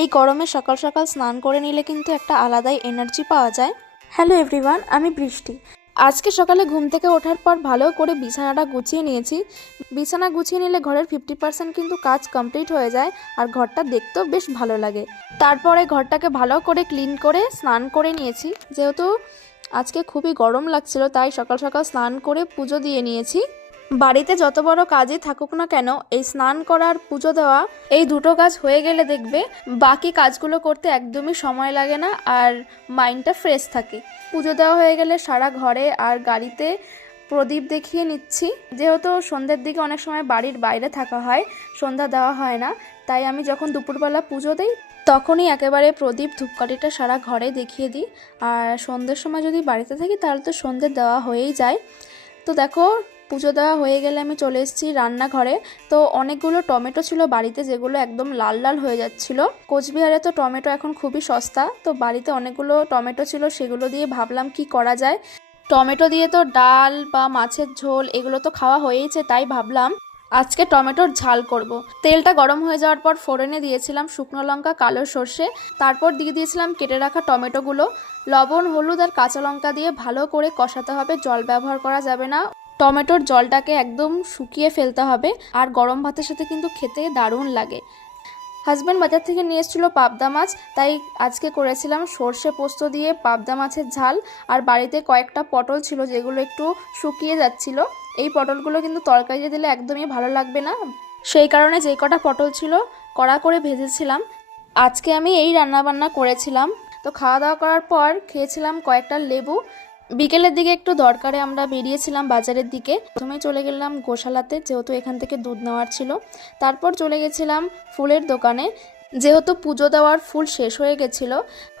এই গরমে সকাল সকাল স্নান করে নিলে কিন্তু একটা আলাদাই এনার্জি পাওয়া যায়। হ্যালো এভরিওয়ান, আমি বৃষ্টি। আজকে সকালে ঘুম থেকে ওঠার পর ভালো করে বিছানাটা গুছিয়ে নিয়েছি। বিছানা গুছিয়ে নিলে ঘরের 50% কিন্তু কাজ কমপ্লিট হয়ে যায়, আর ঘরটা দেখতেও বেশ ভালো লাগে। তারপরে ঘরটাকে ভালো করে ক্লিন করে স্নান করে নিয়েছি। যেহেতু আজকে খুবই গরম লাগছিল, তাই সকাল সকাল স্নান করে পুজো দিয়ে নিয়েছি। বাড়িতে যত বড় কাজই থাকুক না কেন, এই স্নান করার পুজো দেওয়া, এই দুটো কাজ হয়ে গেলে দেখবে বাকি কাজগুলো করতে একদমই সময় লাগে না, আর মাইন্ডটা ফ্রেশ থাকে। পুজো দেওয়া হয়ে গেলে সারা ঘরে আর গাড়িতে প্রদীপ দেখিয়ে নিচ্ছি। যেহেতু সন্ধ্যের দিকে অনেক সময় বাড়ির বাইরে থাকা হয়, সন্ধ্যা দেওয়া হয় না, তাই আমি যখন দুপুরবেলা পুজো দিই তখনই একেবারে প্রদীপ ধূপকাঠিটা সারা ঘরে দেখিয়ে দিই। আর সন্ধ্যের সময় যদি বাড়িতে থাকি তাহলে তো সন্ধ্যে দেওয়া হয়েই যায়। তো দেখো, পুজো দেওয়া হয়ে গেলে আমি চলে এসেছি রান্নাঘরে। তো অনেকগুলো টমেটো ছিল বাড়িতে, যেগুলো একদম লাল লাল হয়ে যাচ্ছিল। কোচবিহারে তো টমেটো এখন খুবই সস্তা, তো বাড়িতে অনেকগুলো টমেটো ছিল, সেগুলো দিয়ে ভাবলাম কি করা যায়। টমেটো দিয়ে তো ডাল বা মাছের ঝোল এগুলো তো খাওয়া হয়েইছে, তাই ভাবলাম আজকে টমেটোর ঝাল করব। তেলটা গরম হয়ে যাওয়ার পর ফোড়নে দিয়েছিলাম শুকনো লঙ্কা, কালো সর্ষে, তারপর দিয়ে দিয়েছিলাম কেটে রাখা টমেটোগুলো। লবণ, হলুদ আর কাঁচা লঙ্কা দিয়ে ভালো করে কষাতে হবে, জল ব্যবহার করা যাবে না। টমেটোর জলটাকে একদম শুকিয়ে ফেলতে হবে, আর গরম ভাতের সাথে কিন্তু খেতে দারুণ লাগে। হাজব্যান্ড বাজার থেকে নিয়ে এসেছিলো পাবদা মাছ, তাই আজকে করেছিলাম সর্ষে পোস্ত দিয়ে পাবদা মাছের ঝাল। আর বাড়িতে কয়েকটা পটল ছিল যেগুলো একটু শুকিয়ে যাচ্ছিল। এই পটলগুলো কিন্তু তরকারিতে দিলে একদমই ভালো লাগবে না, সেই কারণে যে কটা পটল ছিল কড়া করে ভেজেছিলাম। আজকে আমি এই রান্নাবান্না করেছিলাম। তো খাওয়া দাওয়া করার পর খেয়েছিলাম কয়েকটা লেবু। বিকেলের দিকে একটু দরকারে আমরা বেরিয়েছিলাম বাজারের দিকে। প্রথমে চলে গেলাম গোশালাতে, যেহেতু এখান থেকে দুধ নেওয়ার ছিল। তারপর চলে গেছিলাম ফুলের দোকানে, যেহেতু পুজো দেওয়ার ফুল শেষ হয়ে গেছিলো,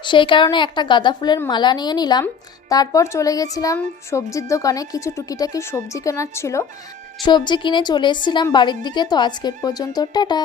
সেই কারণে একটা গাঁদা ফুলের মালা নিয়ে নিলাম। তারপর চলে গেছিলাম সবজির দোকানে, কিছু টুকিটাকি সবজি কেনার ছিল। সবজি কিনে চলে এসেছিলাম বাড়ির দিকে। তো আজকের পর্যন্ত টাটা।